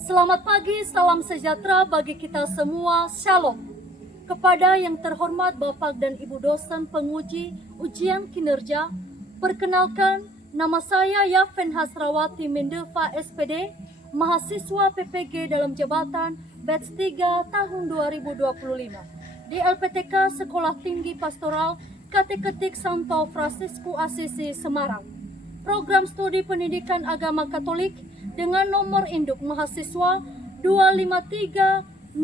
Selamat pagi, salam sejahtera bagi kita semua. Shalom. Kepada yang terhormat Bapak dan Ibu dosen penguji ujian kinerja, perkenalkan nama saya Yafen Hasrawati Mendelva SPD, mahasiswa PPG dalam jabatan batch 3 tahun 2025 di LPTK Sekolah Tinggi Pastoral Kateketik Santo Fransiskus Asisi Semarang. Program studi pendidikan agama Katolik dengan nomor induk mahasiswa 253091840.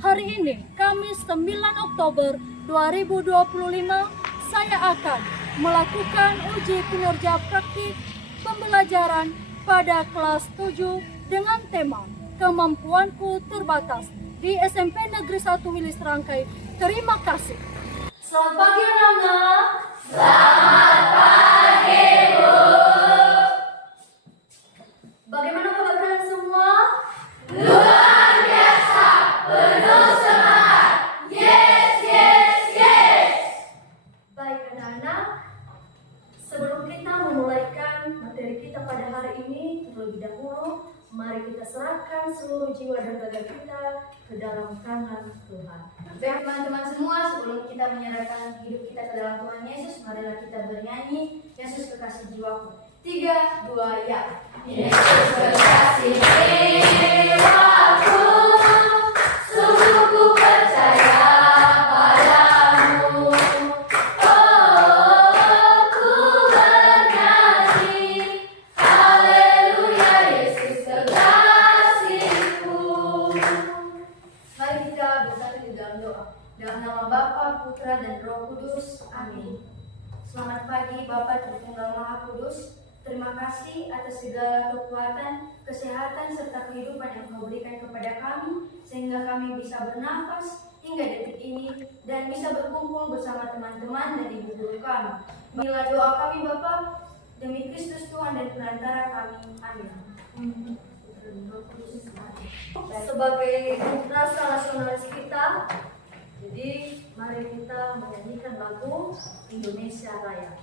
Hari ini, Kamis 9 Oktober 2025, saya akan melakukan uji kinerja praktik pembelajaran pada kelas 7 dengan tema Kemampuanku Terbatas di SMP Negeri 1 Wilis Rangkai. Terima kasih. Selamat pagi anak-anak. Selamat pagi, Bu. Bagaimana kabar kalian semua? Luar biasa, penuh semangat. Yes, yes, yes. Baik anak-anak, sebelum kita memulaikan materi kita pada hari ini, terlebih dahulu mari kita serahkan seluruh jiwa dan raga kita ke dalam tangan Tuhan. Baik teman-teman semua, sebelum kita menyerahkan hidup kita ke dalam Tuhan Yesus, marilah kita bernyanyi Yesus kekasih jiwaku. 3, 2, ya. Yesus kekasih jiwaku, sungguh ku percaya padamu. Oh, ku bernyanyi, haleluya Yesus kekasihku. Mari kita bersatu di dalam doa. Dalam nama Bapa, Putra, dan Roh Kudus. Amin. Selamat pagi Bapa Tritunggal Maha Kudus. Terima kasih atas segala kekuatan, kesehatan, serta kehidupan yang Kau berikan kepada kami, sehingga kami bisa bernafas hingga detik ini dan bisa berkumpul bersama teman-teman dan ibu guru kami. Inilah doa kami Bapa, demi Kristus Tuhan dan perantara kami. Amin. Sebagai rasa nasionalis kita, jadi mari kita menyanyikan lagu Indonesia Raya.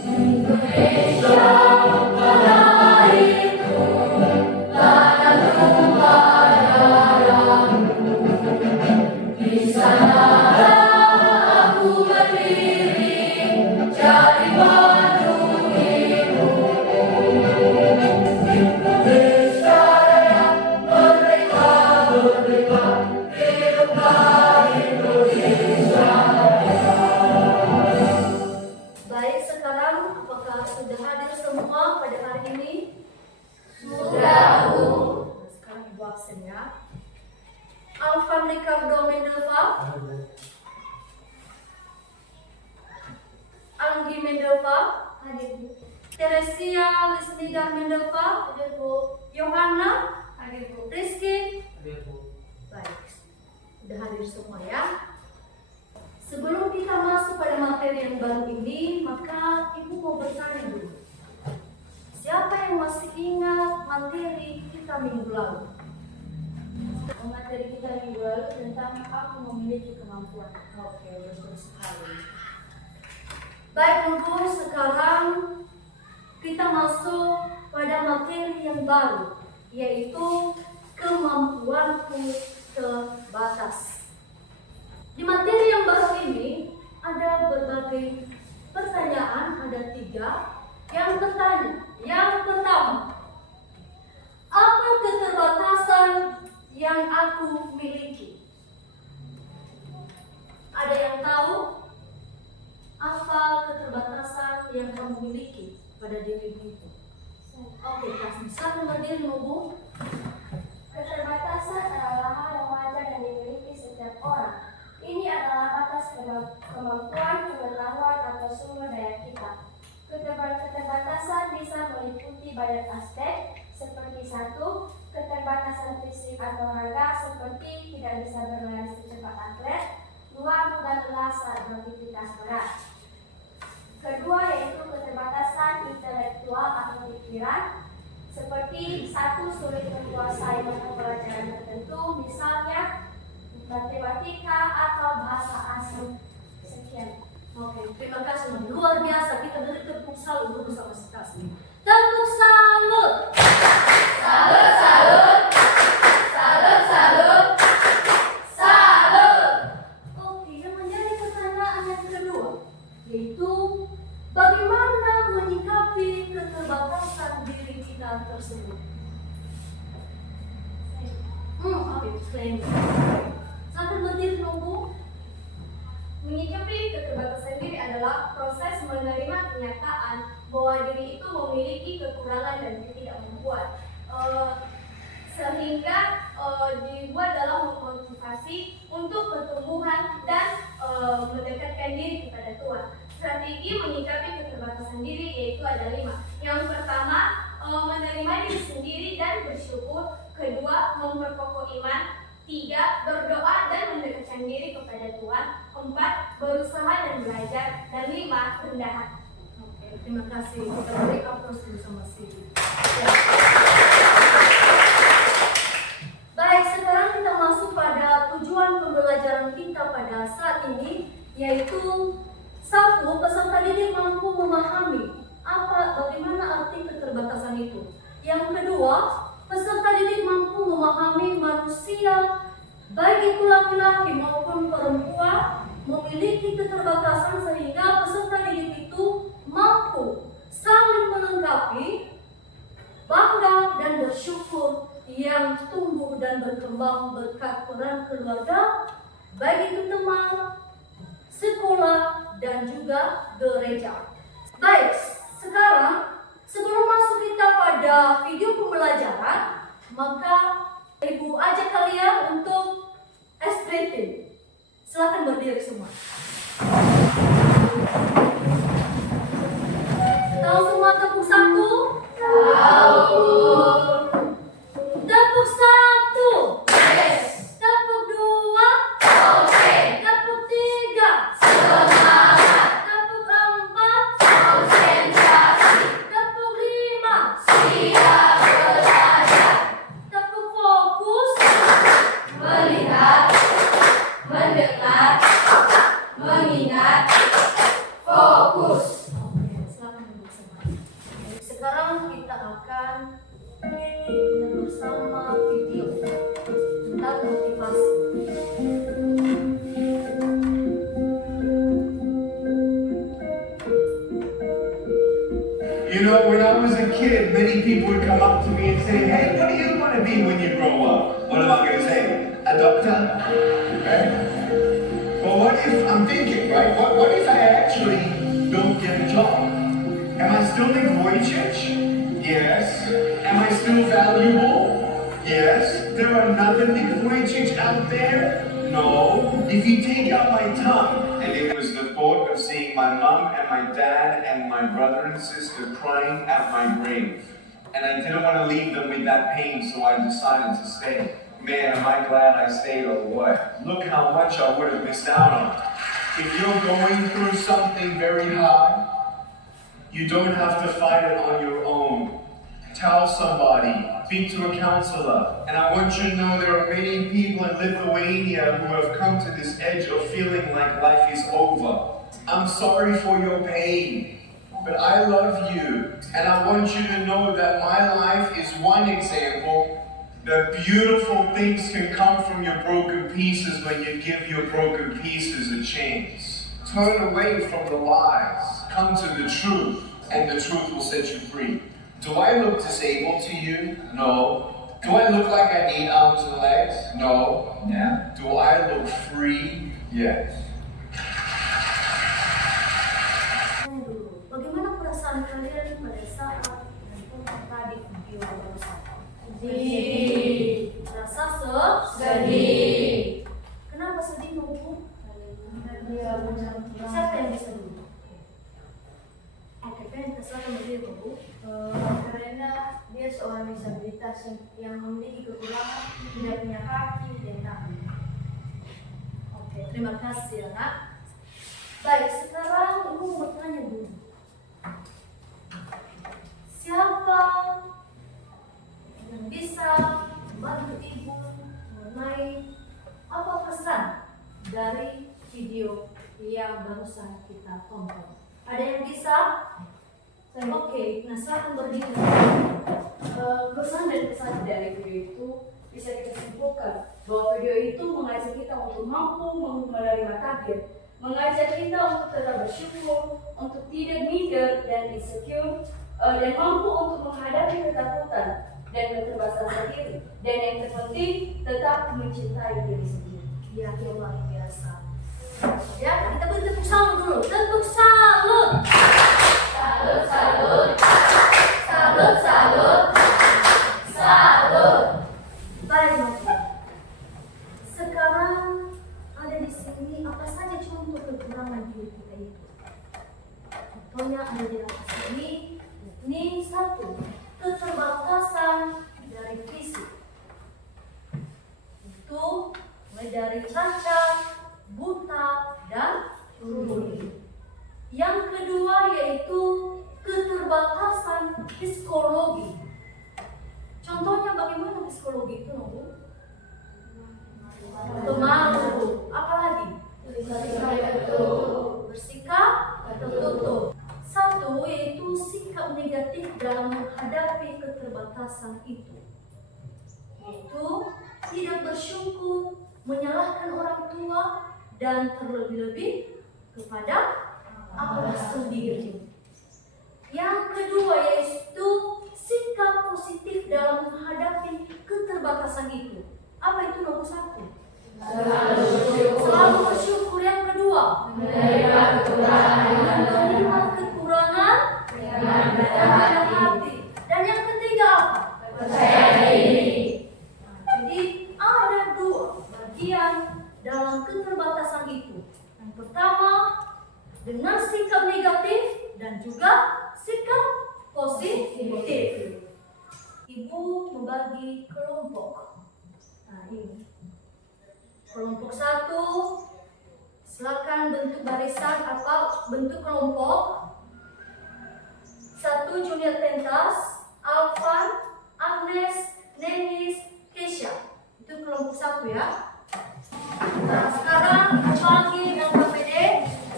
Indonesia tanahku, tanah tumpah darahmu. Di sana aku berdiri, jadi batu ibumu. Indonesia Raya, merdeka, merdeka, hiduplah Indonesia Raya. Baik, sekarang apakah sudah hadir semua pada hari ini? Sudah, Bu. Nah, sekarang ibu absen ya. Alvan Ricardo Mendelva, Anggi Mendelva, Hadir, Bu. Teresia Lisnida Mendelva, Hadir, Bu. Yohana, Hadir, Bu. Rizky. Hadir, Bu. Baik, sudah hadir semua ya. Sebelum kita masuk pada materi yang baru ini, maka ibu mau bertanya dulu. Siapa yang masih ingat materi kita minggu lalu? Materi kita minggu lalu tentang aku memiliki kemampuan. Oke, betul sekali. Baik, Bu, sekarang kita masuk pada materi yang baru, yaitu kemampuanku terbatas. Di materi yang baru ini ada berbagai pertanyaan, ada 3 yang bertanya. Yang pertama, apa keterbatasan yang aku miliki? Ada yang tahu apa keterbatasan yang kamu miliki pada dirimu itu? Oke, kasih satu berdirimu, Bu. Keterbatasan adalah hal yang wajar yang dimiliki setiap orang. Ini adalah batas kemampuan, pengetahuan, atau sumber daya kita. Keterbatasan bisa meliputi banyak aspek, seperti 1. Keterbatasan fisik atau raga, seperti tidak bisa berlari secepat atlet. 2. Mudah lelah saat beraktivitas berat. Kedua yaitu keterbatasan intelektual atau pikiran, seperti 1. Sulit menguasai mata pelajaran tertentu, misalnya matematika atau bahasa asing. Sekian. Oke, terima kasih, Bu. disclaimer. Silakan berdiri Nobu. Menyikapi keterbatasan diri adalah proses menerima kenyataan bahwa diri itu memiliki kekurangan dan ketidakmampuan, sehingga dibuat dalam memotivasi untuk pertumbuhan dan mendekatkan diri kepada Tuhan. Strategi menyikapi keterbatasan diri yaitu ada 5. Yang pertama, menerima diri sendiri dan bersyukur. Kedua, memperkokoh iman. 3. Berdoa dan mendekatkan diri kepada Tuhan. 4. Berusaha dan belajar. Dan 5. Rendah hati. Oke, terima kasih. Kita beri aplaus bersama Siri. Baik, sekarang kita masuk pada tujuan pembelajaran kita pada saat ini, yaitu 1. Peserta didik mampu memahami bagaimana arti keterbatasan itu. Yang kedua, peserta didik mampu memahami manusia, baik itu laki-laki maupun perempuan, memiliki keterbatasan sehingga peserta didik itu mampu saling melengkapi, bangga dan bersyukur yang tumbuh dan berkembang berkat peran keluarga, baik itu teman, sekolah, dan juga gereja. Baik, sekarang sebelum masuk kita pada video pembelajaran, maka Ibu ajak kalian untuk stretching. Silakan berdiri semua. Tahu semua tepuk 1? Tahu. Tepuk 1. Yes. Tepuk 2. Oke. Tepuk 3. Semangat. Tepuk 4. Konsentrasi. Tepuk 5. Siap belajar. Tepuk fokus. Melihat. Mendengar. Mengingat. Fokus. Oke, silakan duduk semua. Baik, sekarang kita akan bersama video tentang motivasi. You know, when I was a kid, many people would come up to me and say, hey, what do you want to be when you grow up? What am I going to say? A doctor? Right? But what if, I'm thinking, right, what if I actually don't get a job? Am I still employed, church? Yes. Am I still valuable? Yes. There are another Nick Vujicic out there? No. If you take out my tongue, and it was the thought of seeing my mom and my dad and my brother and sister crying at my grave. And I didn't want to leave them with that pain, so I decided to stay. Man, am I glad I stayed or what? Look how much I would have missed out on. If you're going through something very hard, you don't have to fight it on your own. Tell somebody, speak to a counselor. And I want you to know there are many people in Lithuania who have come to this edge of feeling like life is over. I'm sorry for your pain, but I love you. And I want you to know that my life is one example that beautiful things can come from your broken pieces when you give your broken pieces a chance. Turn away from the lies. Come to the truth, and the truth will set you free. Do I look disabled to you? No. Do I look like I need arms and legs? No. Yeah. Do I look free? Yes. Bagaimana perasaan kalian pada saat menonton tadi video barusan? Sedih. Rasa Sedih. Kenapa sedih, Bu? Siapa yang bisa dulu? Oke, Penta, silakan berdiri, Bu. Karena dia seorang disabilitas yang memiliki kekurangan, tidak punya kaki dan tangan. Oke, terima kasih, anak. Baik, sekarang Ibu mau bertanya dulu. Siapa yang bisa membantu Ibu mengenai apa pesan dari video yang barusan kita tonton? Ada yang bisa? Oke, nah silakan berdiri. Pesan dan pesan dari video itu bisa kita simpulkan bahwa video itu mengajak kita untuk mampu menerima takdir, mengajak kita untuk tetap bersyukur, untuk tidak minder dan insecure, dan mampu untuk menghadapi ketakutan dan keterbatasan diri. Dan yang terpenting, tetap mencintai diri sendiri. Ya, luar biasa. Ya, kita beri tepuk salut dulu. Tepuk salut. Salut, salut. Salut, salut. Salut. Baik, Novi. Sekarang ada di sini apa saja contoh kekurangan diri kita itu. Contohnya ada di atas sini. Ini satu, keterbatasan dari fisik. Itu mulai dari cacat, buta, dan tuli. Yang kedua yaitu keterbatasan psikologi. Contohnya bagaimana psikologi itu, Bu? Pemalu, apalagi? Bersikap tertutup. Satu yaitu sikap negatif dalam menghadapi keterbatasan itu, yaitu tidak bersyukur, menyalahkan orang tua, dan terlebih-lebih kepada Allah sendiri. Yang kedua yaitu sikap positif dalam menghadapi keterbatasan itu. Apa itu nomor satu? Selalu bersyukur. Yang kedua, menerima kekurangan dengan rendah hati. Dan yang ketiga apa? Percaya diri. Jadi ada dua bagian dalam keterbatasan itu. Yang pertama dengan sikap negatif dan juga sikap positif. Ibu membagi kelompok. Nah ini kelompok satu, silakan bentuk barisan atau bentuk kelompok. Satu Junior Pentas, Alvan, Agnes, Nenis, Kesha. Itu kelompok satu ya. Nah sekarang bagi dan KPD,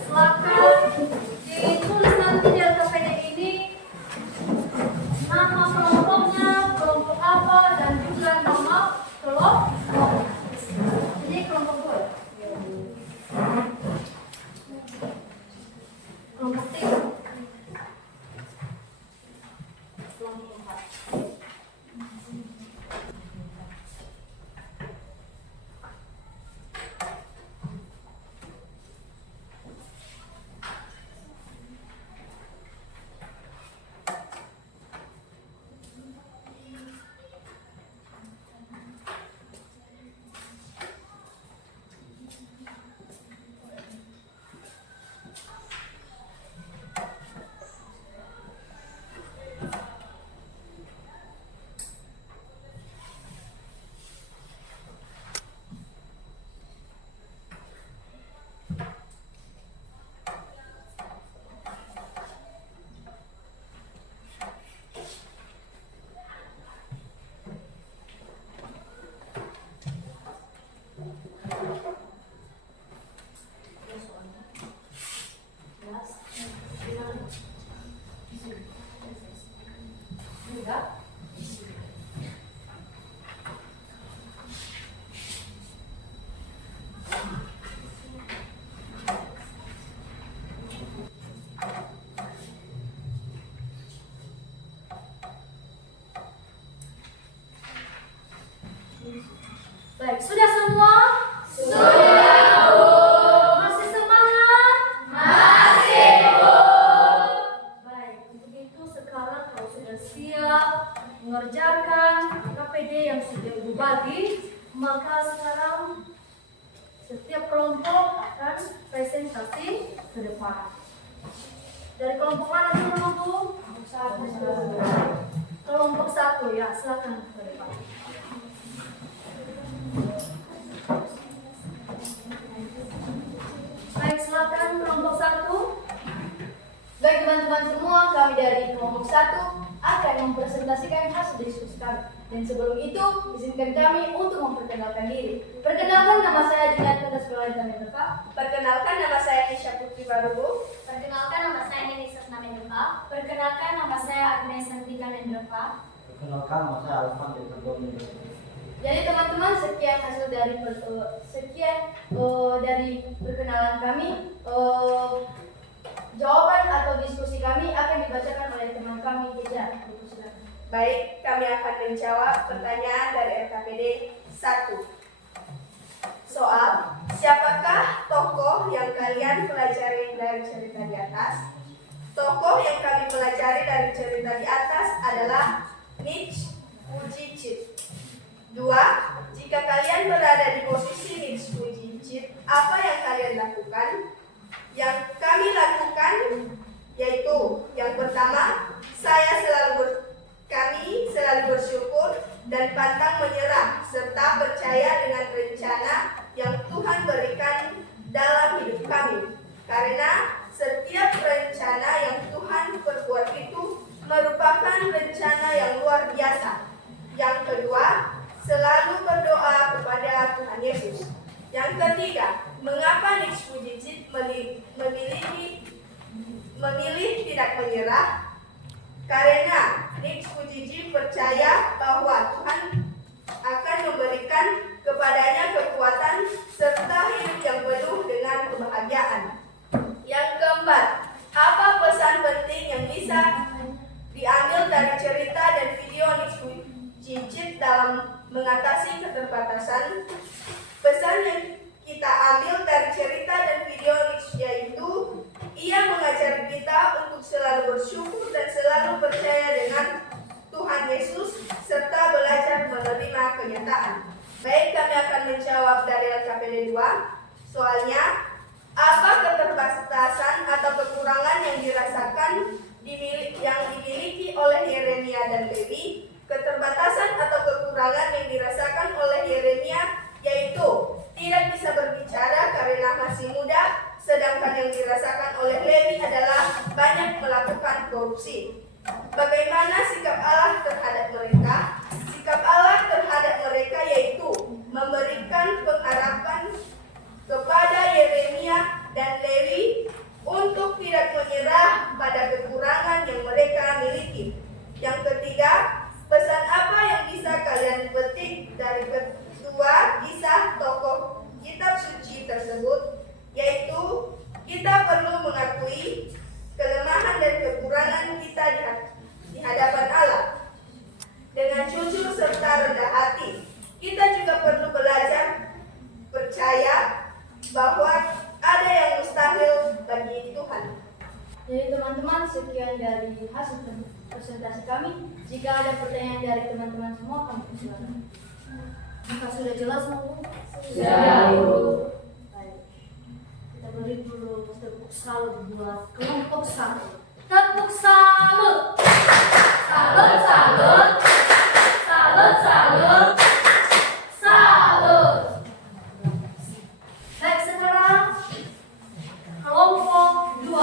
silakan ditulis nanti di KPD ini nama kelompoknya, kelompok apa, dan juga nama kelompok. Ini kelompok gue. Kelompok 3. Kelompok 4. Baik, sudah semua? Sudah, Bu. Masih semangat? Masih, Bu. Baik, untuk itu sekarang kalau sudah siap mengerjakan KPD yang sudah Ibu bagi, maka sekarang setiap kelompok akan presentasi ke depan. Dari kelompok mana dulu, Bu? Kelompok 1 ya, silakan ke depan. Baik, silakan kelompok 1. Baik teman-teman semua, kami dari kelompok 1 akan mempresentasikan hasil diskusi kami. Dan sebelum itu, izinkan kami untuk memperkenalkan diri. Perkenalkan, nama saya Dinat Pentas Sekolah Indonesia. Perkenalkan, nama saya Nisha Putri Barubu. Perkenalkan, nama saya Nini Sasna Mendeva. Perkenalkan, nama saya Agnes Santika Mendeva. Perkenalkan, nama saya Alvan dari Terbang Mendeva. Jadi teman-teman, sekian hasil dari perkenalan kami. Jawaban atau diskusi kami akan dibacakan oleh teman kami, Keja. Baik, kami akan menjawab pertanyaan dari RKPD 1. Soal, siapakah tokoh yang kalian pelajari dari cerita di atas? Tokoh yang kami pelajari dari cerita di atas adalah Nietzsche Vujicic. 2. Jika kalian berada di posisi Nietzsche Vujicic, apa yang kalian lakukan? Yang kami lakukan yaitu yang pertama, kami selalu bersyukur dan pantang menyerah serta percaya dengan rencana yang Tuhan berikan dalam hidup kami. Karena setiap rencana yang Tuhan perbuat itu merupakan rencana yang luar biasa. Yang kedua, selalu berdoa kepada Tuhan Yesus. Yang ketiga, mengapa Nietzsche Vujicic memilih tidak menyerah? Karena Nietzsche Vujicic percaya bahwa Tuhan akan memberikan kepadanya kekuatan serta hidup yang penuh dengan kebahagiaan. Yang keempat, apa pesan penting yang bisa diambil dari cerita dan video Nietzsche Vujicic dalam mengatasi keterbatasan? Pesan yang kita ambil dari cerita dan video Nietzsche yaitu ia mengajari kita untuk selalu bersyukur dan selalu percaya dengan Tuhan Yesus serta belajar menerima kenyataan. Baik, kami akan menjawab dari LKPD 2. Soalnya, apa keterbatasan atau kekurangan yang dimiliki oleh Yeremia dan Lewi? Keterbatasan atau kekurangan yang dirasakan oleh Yeremia yaitu tidak bisa berbicara karena masih muda, sedangkan yang dirasakan oleh Lewi adalah banyak melakukan korupsi. Bagaimana sikap Allah terhadap mereka? Sikap Allah terhadap mereka yaitu memberikan pengharapan kepada Yeremia dan Lewi untuk tidak menyerah pada kekurangan yang mereka miliki. Yang ketiga, pesan apa yang bisa kalian petik dari kedua kisah tokoh kitab suci tersebut? Yaitu kita perlu mengakui kelemahan dan kekurangan kita di hadapan Allah dengan jujur serta rendah hati. Kita juga perlu belajar percaya bahwa ada yang mustahil bagi Tuhan. Jadi teman-teman, sekian dari hasil presentasi kami. Jika ada pertanyaan dari teman-teman semua, kami persilakan. Maka sudah jelas, Bu? Sudah, Bu. Baik. Kita beri dulu tepuk salut buat kelompok 1. Tepuk salut. Salut, salut. Salut, salut. Salut. Baik, sekarang kelompok 2.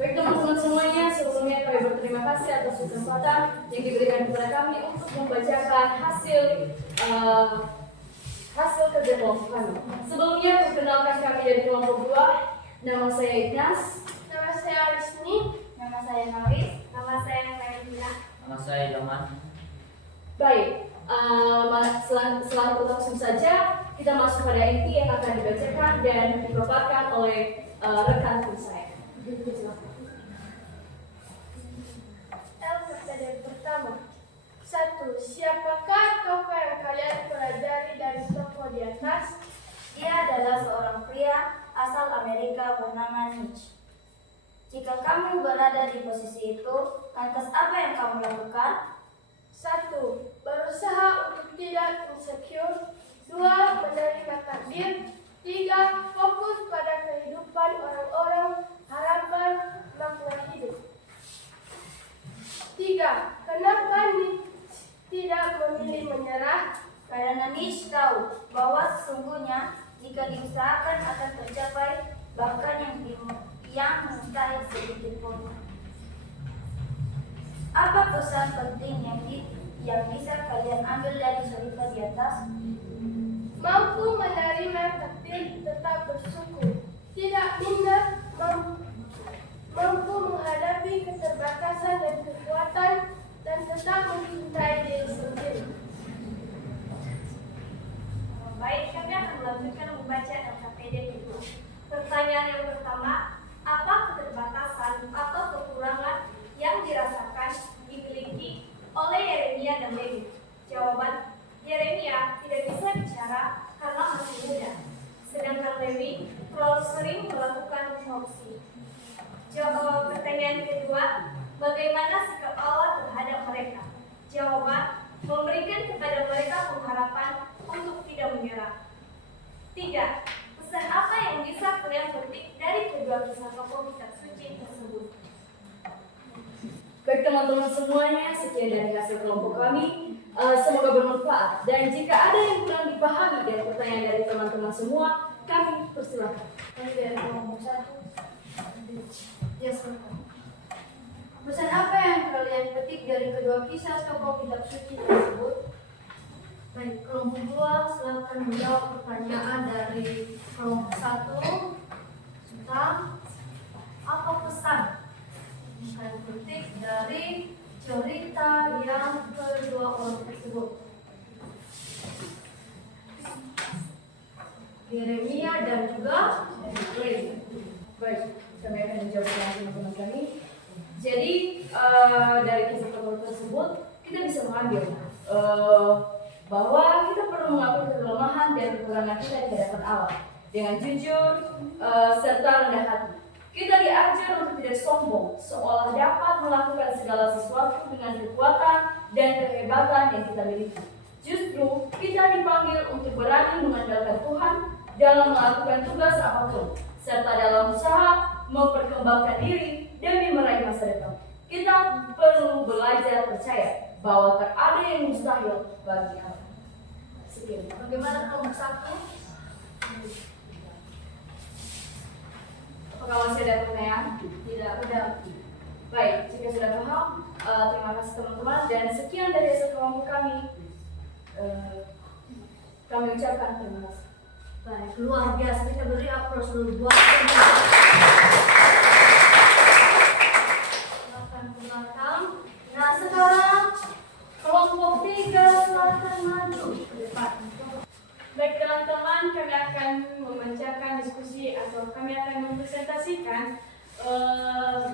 Baik teman-teman semuanya, sebelumnya kami berterima kasih atas kesempatan yang diberikan kepada kami untuk membacakan hasil kerja kelompok kami. Sebelumnya, perkenalkan kami dari kelompok 2. Nama saya Ignas. Nama saya Alisni. Nama saya Naris. Nama saya Melina. Nama saya Doman. Baik, setelah langsung saja kita masuk pada inti yang akan dibacakan dan dipaparkan oleh rekan tim saya. LKPD pertama. 1. Siapakah tokoh yang kalian pelajari dari tokoh di atas? Dia adalah seorang pria asal Amerika bernama Nietzsche. Jika kamu berada di posisi itu, lantas apa yang kamu lakukan? 1. Berusaha untuk tidak insecure. 2. Menerima takdir. 3. Fokus pada kehidupan orang-orang, harapan, makna hidup. 3. Kenapa Nietzsche tidak memilih menyerah? Karena Nietzsche tahu bahwa sesungguhnya jika diusahakan akan tercapai bahkan yang mustahil sedikit pun. Apa pesan penting yang bisa kalian ambil dari cerita di atas? Mampu menerima takdir, tetap bersyukur, tidak minder, mampu menghadapi keterbatasan dan kekuatan, dan tetap mencintai diri sendiri. Baik, kami akan melanjutkan membaca LKPD itu. Pertanyaan yang pertama, apa keterbatasan atau kekurangan Pertanyaan kedua, bagaimana sikap Allah terhadap mereka? Jawaban, memberikan kepada mereka pengharapan untuk tidak menyerah. 3. Pesan apa yang bisa kalian petik dari kedua kisah tokoh kitab suci tersebut? Baik teman-teman semuanya, sekian dari hasil kelompok kami. Semoga bermanfaat. Dan jika ada yang kurang dipahami dari pertanyaan dari teman-teman semua, kami persilahkan. Kami dari kelompok 1. Yes, Pak. Pesan apa yang kalian petik dari kedua kisah tokoh kitab suci tersebut? Baik, kelompok 2 silakan menjawab pertanyaan dari kelompok 1 tentang apa pesan yang kalian petik dari cerita yang kedua orang tersebut. Yeremia dan juga Lewi. Baik, kami akan menjawab pertanyaan teman-teman kami. Jadi dari kisah tokoh tersebut kita bisa mengambil bahwa kita perlu mengakui kelemahan dan kekurangan kita di hadapan Allah dengan jujur serta rendah hati. Kita diajar untuk tidak sombong, seolah dapat melakukan segala sesuatu dengan kekuatan dan kehebatan yang kita miliki. Justru kita dipanggil untuk berani mengandalkan Tuhan dalam melakukan tugas apapun, serta dalam usaha memperkembangkan diri demi meraih masa depan. Kita perlu belajar percaya bahwa tak ada yang mustahil bagi Allah. Sekian. Bagaimana kelompok 1? Apakah masih ada pertanyaan? Tidak ada. Baik, jika sudah paham, terima kasih teman-teman dan sekian dari hasil kelompok kami. Kami ucapkan terima kasih. Baik, luar biasa. Kita beri aplaus dulu buat silakan ke belakang. Nah, sekarang kelompok 3 silakan maju ke depan. Baik teman-teman, kami akan membacakan diskusi atau kami akan mempresentasikan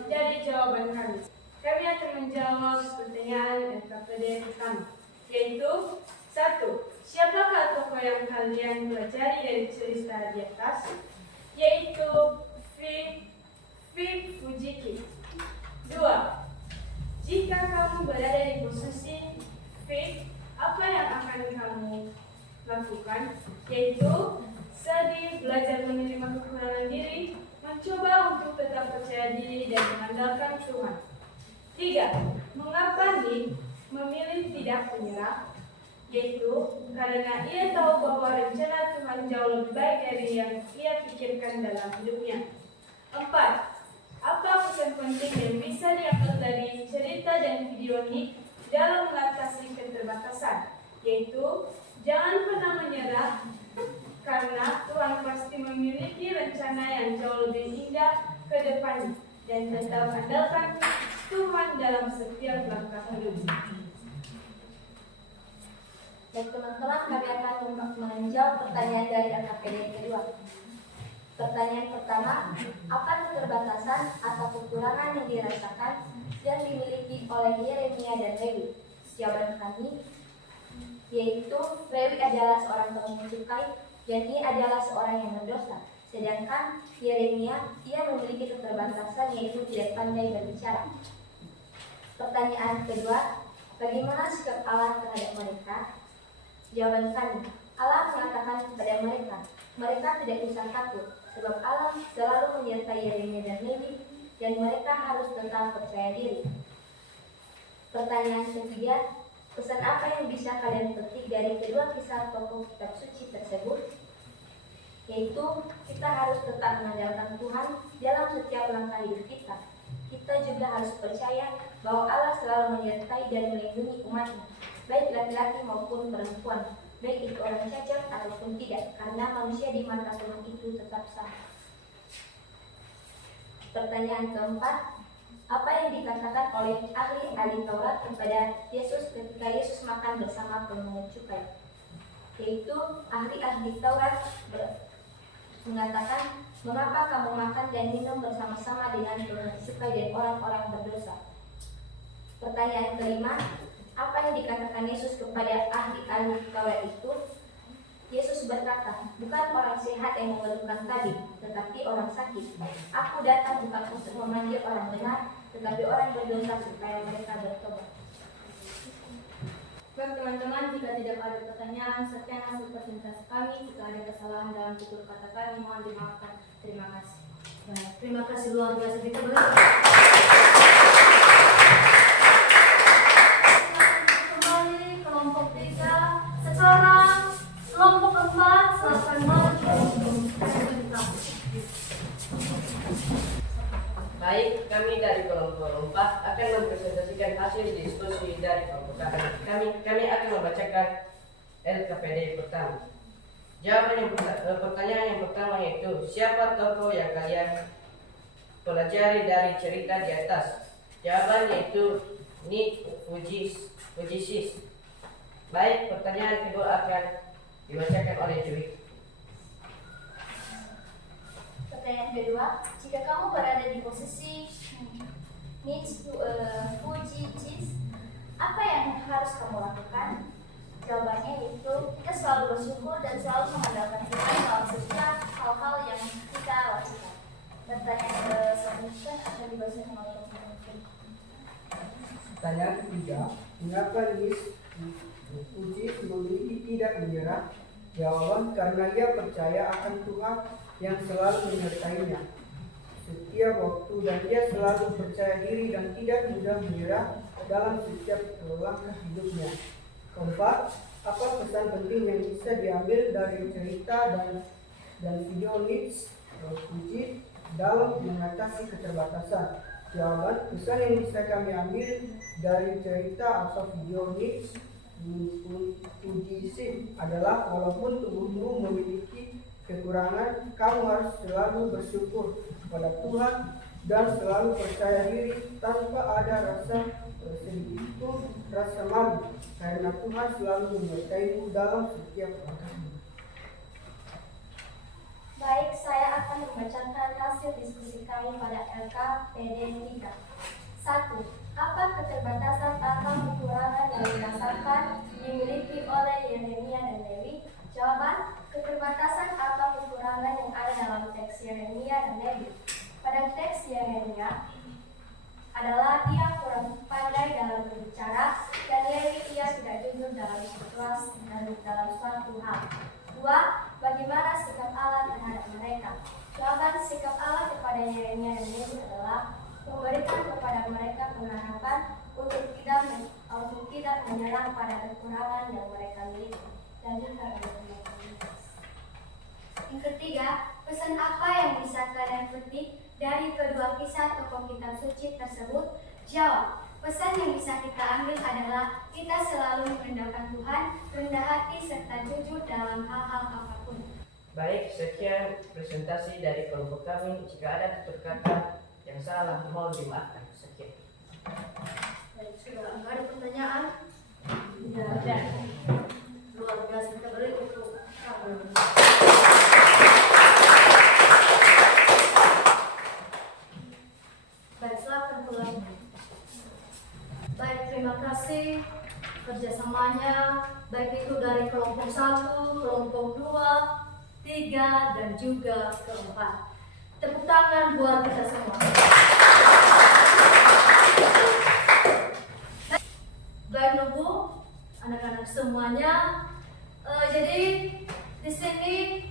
dari jawaban kami. Kami akan menjawab pertanyaan LKPD pertama, yaitu 1. Siapakah tokoh yang kalian pelajari dari cerita di atas? Yaitu Fujiki. 2. Jika kamu berada di posisi Vic, apa yang akan kamu lakukan? Yaitu sedih, belajar menerima kekurangan diri, mencoba untuk tetap percaya diri dan mengandalkan Tuhan. 3. Mengapa Nick memilih tidak menyerah? Yaitu karena ia tahu bahwa rencana Tuhan jauh lebih baik dari yang ia pikirkan dalam hidupnya. 4. Apa pesan penting yang bisa diambil dari cerita dan video Nick dalam mengatasi keterbatasan? Yaitu jangan pernah menyerah karena Tuhan pasti memiliki rencana yang jauh lebih indah ke depannya, dan tetap andalkan Tuhan dalam setiap langkah hidup. Baik teman-teman, kami akan menjawab pertanyaan dari LKPD yang kedua. Pertanyaan pertama, apa keterbatasan atau kekurangan yang dirasakan dan dimiliki oleh Yeremia dan Lewi? Jawaban kami, yaitu Lewi adalah seorang pengemis cukai dan ia adalah seorang yang berdosa. Sedangkan Yeremia, ia memiliki keterbatasan yaitu tidak pandai berbicara. Pertanyaan kedua, bagaimana sikap Allah terhadap mereka? Jawaban kami, Allah mengatakan kepada mereka, mereka tidak usah takut, sebab Allah selalu menyertai Yeremia dan Lewi, dan mereka harus tetap percaya diri. Pertanyaan ketiga, pesan apa yang bisa kalian petik dari kedua kisah tokoh kitab suci tersebut? Yaitu, kita harus tetap mengandalkan Tuhan dalam setiap langkah hidup kita. Kita juga harus percaya bahwa Allah selalu menyertai dan melindungi umatnya, baik laki-laki maupun perempuan, baik itu orang cacat ataupun tidak, karena manusia di mata Tuhan itu tetap sama. Pertanyaan keempat, apa yang dikatakan oleh ahli Taurat kepada Yesus ketika Yesus makan bersama pemungut cukai? Yaitu ahli Taurat mengatakan, mengapa kamu makan dan minum bersama-sama dengan pemungut cukai dan orang-orang berdosa? Pertanyaan kelima, apa yang dikatakan Yesus kepada ahli Taurat itu? Yesus berkata, bukan orang sehat yang mengeluhkan tadi, tetapi orang sakit. Aku datang bukan untuk memanggil orang benar, tetapi orang berdosa supaya mereka bertobat. Baik teman-teman, jika tidak ada pertanyaan, sekian hasil presentasi kami. Jika ada kesalahan dalam tutur kata kami, mohon dimaafkan. Terima kasih. Baik, terima kasih luar biasa. Kita beri kembali kelompok 3. Sekarang kelompok 4 silakan maju. Baik, kami dari kelompok 4 akan mempresentasikan hasil diskusi dari kelompok kami. Kami akan membacakan LKPD pertama. Jawaban pertanyaan yang pertama yaitu, siapa tokoh yang kalian pelajari dari cerita di atas? Jawaban yaitu Nick Fujishis. Baik, pertanyaan kedua akan dibacakan oleh Jui. Pertanyaan kedua, jika kamu berada di posisi Nick Fujishis, apa yang harus kamu lakukan? Jawabannya itu kita selalu bersyukur dan selalu mengandalkan Tuhan dalam setiap hal-hal yang kita lakukan. Pertanyaan selanjutnya akan dibacakan oleh pemimpin. Pertanyaan ketiga, mengapa Nis Fujis memilih tidak menyerah? Jawaban, karena ia percaya akan Tuhan yang selalu menyertainya setiap waktu, dan ia selalu percaya diri dan tidak mudah menyerah dalam setiap langkah hidupnya. Keempat, apa pesan penting yang bisa diambil dari cerita dan video Nis Fujis dalam mengatasi keterbatasan? Jawaban, pesan yang bisa kami ambil dari cerita atau video Nis Fujis adalah, walaupun tubuhmu memiliki kekurangan, kamu harus selalu bersyukur pada Tuhan dan selalu percaya diri tanpa ada rasa sedikitpun rasa malu, karena Tuhan selalu menyertaimu dalam setiap langkahmu. Baik, saya akan membacakan hasil diskusi kami pada LKPD 3. 1. Apa keterbatasan atau kekurangan yang dirasakan dimiliki oleh Yeremia dan Lewi? Jawaban, keterbatasan atau kekurangan yang ada dalam teks Yeremia dan Lewi. Pada teks Yeremia adalah dia kurang pandai dalam berbicara, dan Lewi ia tidak jujur dalam situasi dan dalam suatu hal. 2. Bagaimana sikap Allah terhadap mereka? Jawaban, sikap Allah kepada Yeremia dan Lewi adalah memberikan kepada mereka pengharapan untuk tidak menyerang pada kekurangan yang mereka miliki. Dan yang ketiga, pesan apa yang bisa kalian petik dari kedua kisah tokoh kitab suci tersebut? Jawab, pesan yang bisa kita ambil adalah kita selalu mengandalkan Tuhan, rendah hati serta jujur dalam hal-hal apapun. Baik, sekian presentasi dari kelompok kami. Jika ada tutur kata yang salah, mohon dimaafkan. Sekian. Baik, sudah ada pertanyaan? Tidak ada. Luar biasa, kita beri untuk kamu. Baik, silakan pulang. Baik, terima kasih kerjasamanya, baik itu dari kelompok 1, kelompok 2, 3, dan juga keempat. Tepuk tangan buat kita semua. Baik, Nobu, anak-anak semuanya. Jadi di sini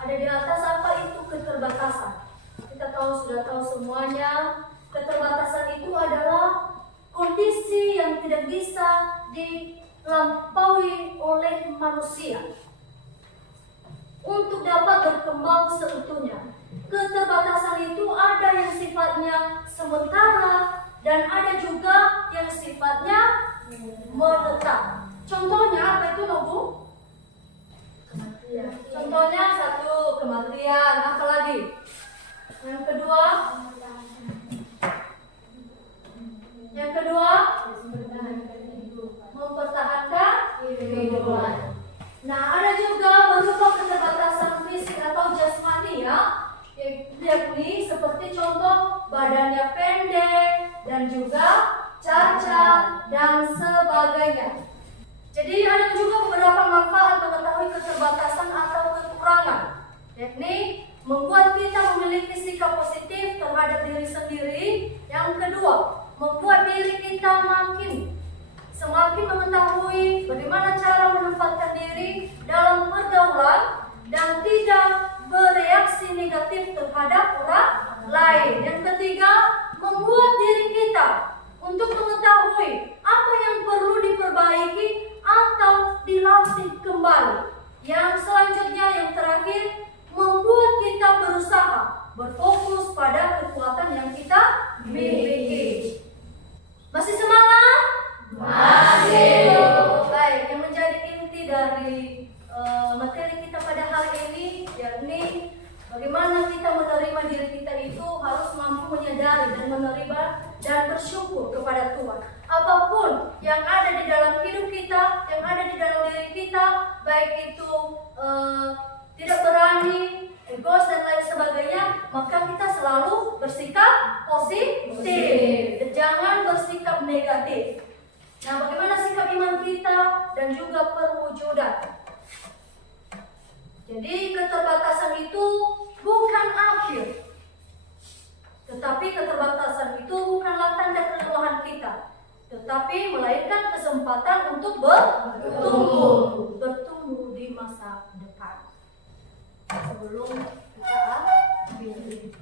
ada di atas apa itu keterbatasan. Kita sudah tahu semuanya, keterbatasan itu adalah kondisi yang tidak bisa dilampaui oleh manusia untuk dapat berkembang seutuhnya. Keterbatasan itu ada yang sifatnya sementara dan ada juga yang sifatnya menetap. Contohnya apa itu, Nobu? Kematian. Contohnya 1, kematian. Apa lagi? Yang kedua? Mempertahankan kehidupan. Nah, ada juga berupa keterbatasan fisik atau jasmani ya, yakni seperti contoh badannya pendek dan juga cacat dan sebagainya. Jadi ada juga beberapa mengetahui bagaimana cara menempatkan diri dalam pergaulan dan tidak bereaksi negatif terhadap orang lain. Yang ketiga, membuat diri kita untuk mengetahui apa yang perlu diperbaiki atau dilatih kembali. Yang selanjutnya, yang terakhir, membuat kita berusaha berfokus pada kekuatan yang kita miliki. Masih semangat? Masih. Baik, yang menjadi inti dari materi kita pada hari ini yakni bagaimana kita menerima diri kita itu harus mampu menyadari dan menerima dan bersyukur kepada Tuhan. Apapun yang ada di dalam hidup kita, yang ada di dalam diri kita, baik itu tidak berani, egois dan lain sebagainya, maka kita selalu bersikap positif dan jangan bersikap negatif. Nah, bagaimana sikap iman kita dan juga perwujudan? Jadi keterbatasan itu bukan akhir, tetapi keterbatasan itu bukanlah tanda kelemahan kita, tetapi melainkan kesempatan untuk bertumbuh di masa depan. Sebelum kita akhiri.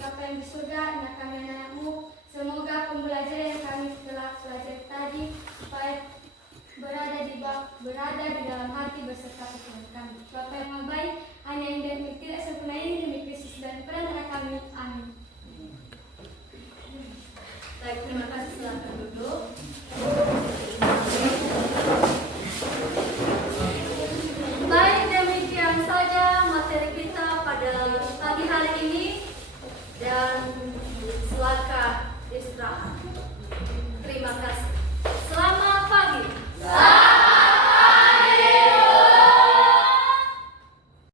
Bapa yang di surga, anak kami anak-Mu, semoga pembelajaran yang kami telah pelajari tadi supaya berada di dalam hati beserta pikiran kami. Bapa yang